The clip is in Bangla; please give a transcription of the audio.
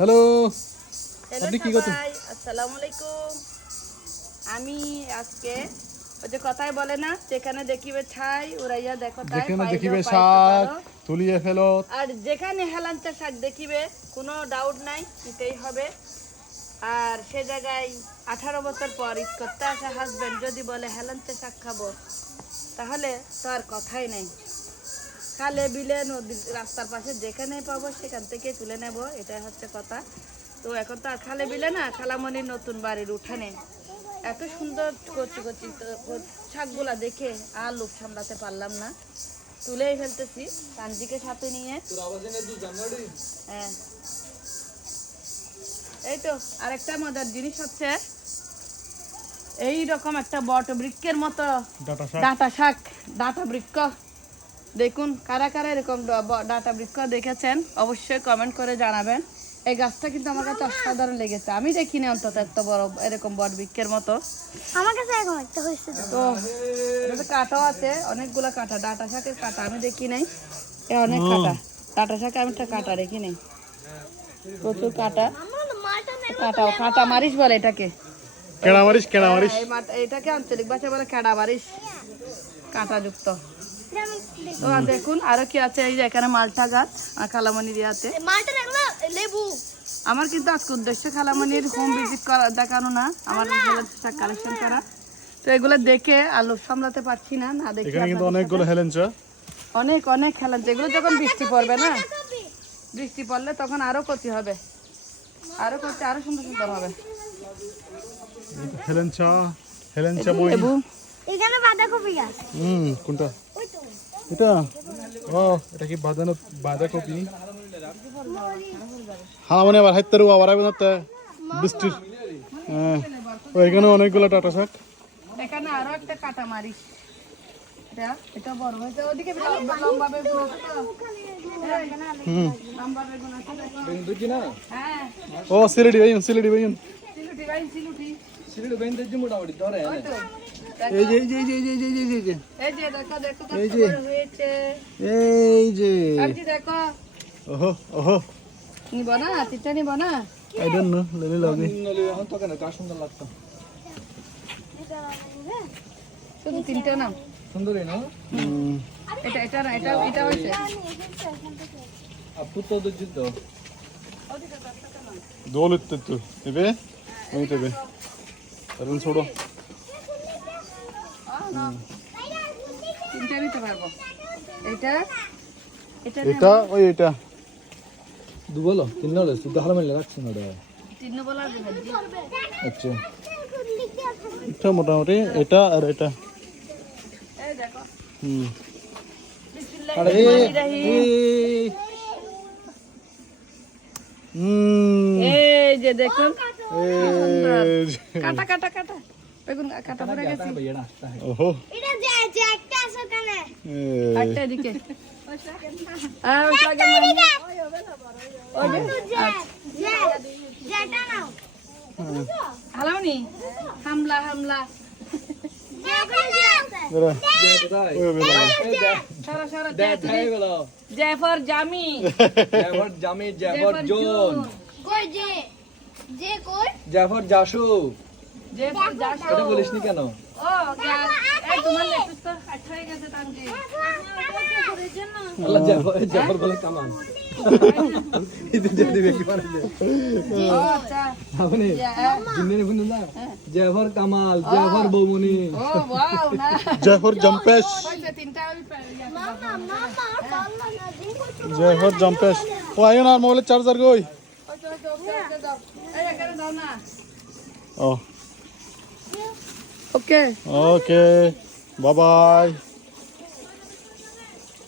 হ্যালো। আপনি কি করছেন? আসসালামু আলাইকুম আমি আজকে ওই যে কথাই বলে না যেখানে দেখিবে ছাই উড়াইয়া দেখো তাই যেখানে দেখিবে শাক তুলিয়ে ফেলো। আর যেখানে হেলাঞ্চা শাক দেখিবে কোনো ডাউট নাই নিতেই হবে। আর সে জায়গায় আঠারো বছর পর ঈদ করতে আসা হাজবেন্ড যদি বলে হেলাঞ্চা শাক খাব তাহলে তো আর কথাই নেই। খালে বিলে নদী রাস্তার পাশে যেখানে পাবো সেখান থেকে তুলে নেব এটাই হচ্ছে কথা। তো এখন তো আর খালে বিলে না খালামণির নতুন বাড়ির উঠানে। এত সুন্দর কচি কচি তো শাকগুলা দেখে আর লোক সামলাতে পারলাম না। তুলেই ফেলতেছি কাঞ্জিকে সাথে নিয়ে। হ্যাঁ। এই তো আরেকটা মজার জিনিস হচ্ছে এই রকম একটা বট বৃক্ষের মতো ডাটা শাক। ডাটা শাক ডাটা বৃক্ষ। দেখুন কারা কারা এরকম ডাটা বৃক্ষ দেখেছেন অবশ্যই কমেন্ট করে জানাবেন। এই গাছটা কিন্তু আমার কাছে অসাধারণ লেগেছে। আমি দেখিনি অন্তত এত বড় এরকম বট বৃক্ষের মতো। আমার কাছে এখন একটা হয়েছে। তো। তো কাঁটাও আছে অনেকগুলো কাঁটা ডাটা শাকের কাঁটা আমি দেখি নাই। এ অনেক কাঁটা। ডাটা শাকে আমি একটা কাঁটা দেখি নাই। প্রচুর কাঁটা। কাঁটা কাঁটা মারিস বলে এটাকে। কেনা মারিস কেনা মারিস এটাকে আঞ্চলিক ভাষায় বলে কাঁটা মারিস কাঁটাযুক্ত। তো দেখুন আরও কি আছে? এই যে এখানে মালটা গাছ আর খালামণি দিয়াতে লেবু। আমার কিন্তু আজকে উদ্দেশ্য খালামণির হোম ভিজিট করা দেখানো না। আমার কালেকশন করা। তো এগুলো দেখে আর লোভ সামলাতে পারছি না না দেখে এখানে কিন্তু অনেকগুলো হেলেঞ্চা অনেক অনেক খেলা যেগুলো যখন বৃষ্টি পড়বে না বৃষ্টি পড়লে তখন আরও ক্ষতি হবে। আরও ক্ষতি আরও সুন্দর সুন্দর হবে। হেলেঞ্চা হেলেঞ্চা লেবু। এখানে বাঁধাকপি গাছ। হুম কোনটা? এটা? ও এটা কি বাঁধানো বাঁধাকপি হ্যাঁ মানে আবার হাইতে রুয়া আবার আইব না তে? বৃষ্টির হ্যাঁ ও এখানে অনেকগুলো টাটা শাক। এখানে আরও একটা কাটা মারিস এটা এটা বড় হয়েছে। ওদিকে লম্বা লম্বা বেগুন আছে তো? এই, হুম। লম্বা বেগুন আছে। দেখো। হ্যাঁ। ও সিলেটি ভাই সিলেটি ভাই সিলুটি ভাই সিলেট বেঁধেছি মোটামুটি ধরে এই তো কেন ধরুন ছোড়ো। এটা ওই এটা। দু বলো তিন বলো না আচ্ছা। এটা মোটামুটি এটা আর এটা। এই যে দেখুন কাটা কাটা কাটা। বেগুন কাটা পড়ে গেছে। ওহো। এটা যে যে একটা আছে ওখানে। একটা আর লাগে মানে ওই যে যেটা নাও। হালাওনি হামলা হামলা। সারা জয়ফর জামি। জাফর জামি জাফর জোন। কই যে? যে কই? জাফর জাসু। জয়ফর জাসো। এটা বলিসনি কেন? ও গা- তোমার লেটুস তো কাট হয়ে গেছে তানজি আল্লাহ জাফর জাফর বলে কামান ఇది যদি বেশি পারে যে। ও আচ্ছা। আপনি জিন্নে বুঝুন না জাফর কামাল জাফর বৌমনি। ও জয়ফর জম্পেশ। দিন জয়ফর জম্পেশ। ও আইও না মোবাইলের চার্জার কই ওই তো, ওই তো, ওকে, ওকে দাও। এই এখানে দাও না